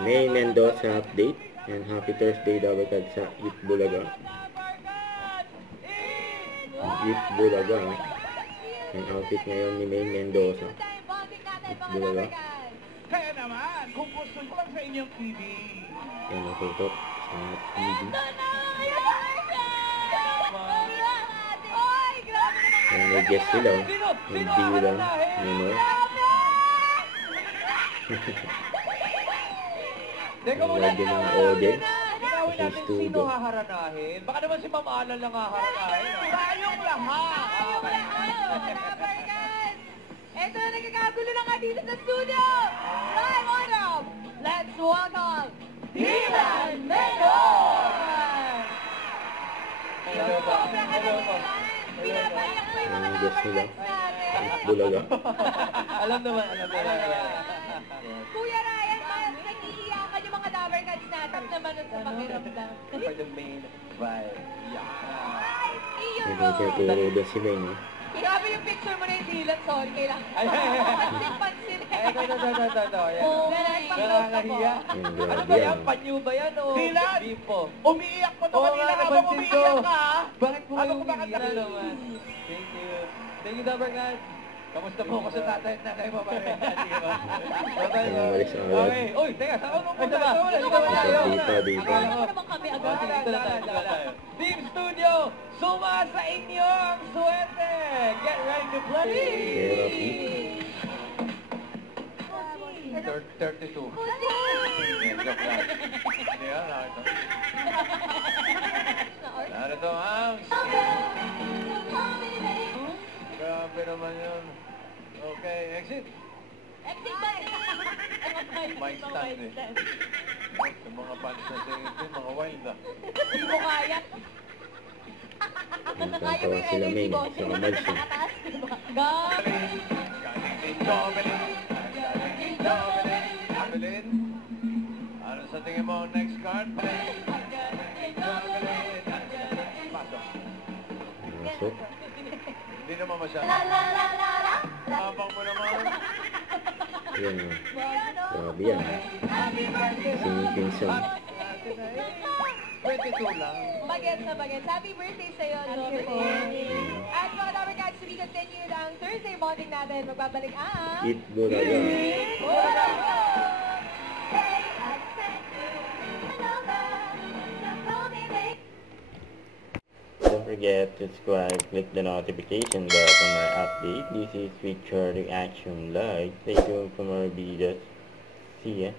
May Mendoza update. And happy Thursday daw agad sa Eat Bulaga. Eat Bulaga. Ang outfit ngayon ni May Mendoza. Eat Bulaga. Kaya naman, kung gusto nyo lang sa inyong TV. Yan ang tutok sa TV. Yung may guest sila. Yung bilang. Ano? Ang lagi ng audience. Linawin natin sino haharanahin. Baka naman si Ma'am Alan lang haharanahin. Tayong lahat! Ito na nagkakagulo na nga dito sa studio! Live on up! Let's welcome Dylan Menor! Hello po. Hello po. Pinapaiyak po yung mga Ang guest nila. number natin. Eat Bulaga. Alam naman. Kuya Ryan, mas nag-iiyakan yung mga number cards natin naman sa pakiramdam. For the main vibe. Iyo! May pagkakuro doon si May, no? Grabe yung picture mo na yung Dylan, sorry, kailangan. Pansin-pansin eh. Ito. Oo, Nakakahiya. Yung Ano grabe ba yan? yan. Panyo ba yan o Dylan! beef po? Umiiyak ko to Oo kanina nga, habang napansin ko. umiiyak ka, ha? Bakit po Ano kayo ko bakit umiiyak naman? Thank you. Thank you, Dabargan. Kamusta po ako sa tatay at nanay mo, pare? Bye-bye. Ang walis ang agad. Okay. Uy, teka, saan mo punta ba? Dito. Akala ko naman kami agad. Dito na tayo. Team Studio, suma sa inyo ang swerte. Get ready to play. Therapy. 32. Joke lang. Hindi yan, nakita. Narito ang... Grabe naman yun. Okay, exit. Exit ba? Mic stand eh. Sa mga fans na singin, mga wild ah. Hindi mo kaya. Nagkantawa sila May, no? Sa kamalsi. Evelyn, ano sa tingin mo next card? Pasok. Masok. Hindi naman masyado. Habang mo naman. Yan, no? Grabe yan. Sinipinsan. 22 lang. Bagets na bagets. Happy birthday sa'yo, Robert. At mga number cards, to be continued ang Thursday bonding natin. Magbabalik ang... Eat Bulaga. Don't forget to subscribe, click the notification bell for more update. This is Picture Reaction Live. Stay tuned for more videos. See ya.